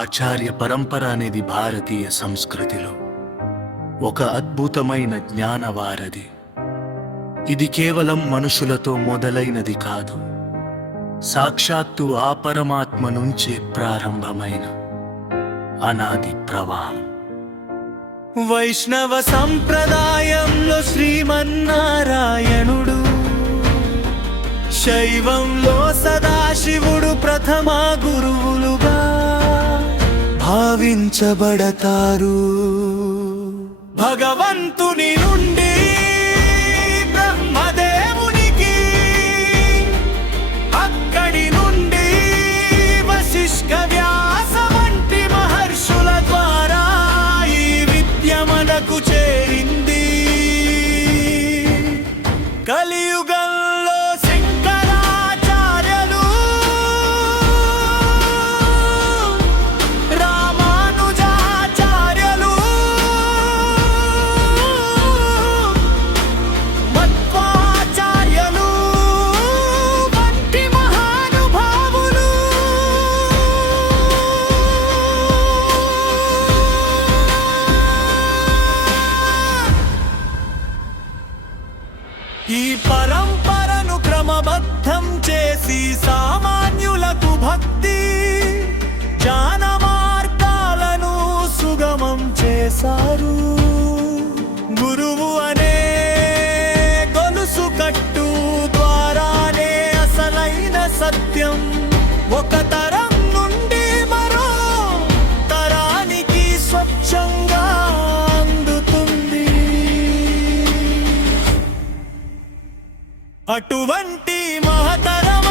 ఆచార్య పరంపర అనేది భారతీయ సంస్కృతిలో ఒక అద్భుతమైన జ్ఞానవారధి. ఇది కేవలం మనుషులతో మొదలైనది కాదు, సాక్షాత్తు ఆ పరమాత్మ నుంచే ప్రారంభమైన అనాది ప్రవాహం. వైష్ణవ సంప్రదాయంలో శ్రీమన్నారాయణుడు, శైవంలో సదాశివుడు ప్రథమ గురువులుగా భావించబడతారు. భగవంతుని నుండి బ్రహ్మదేవునికి, అక్కడి నుండి వశిష్ఠ వ్యాస వంటి మహర్షుల ద్వారా ఈ విద్య మనకు చేరింది. కలియుగంలో శంకరాచార్యులు, రామానుజాచార్యులు, మధ్వాచార్యులు వంటి మహానుభావులు ఈ పరంపరను క్రమబద్ధం చేసి సామాన్యులకు భక్తి జ్ఞాన మార్గాలను సుగమం చేశారు. గురువు అనే గొలుసు కట్టు ద్వారానే అసలైన సత్యం ఒక తరం నుండి మరో తరానికి స్వచ్ఛంగా అందుతుంది. అటువంటి మహతరమ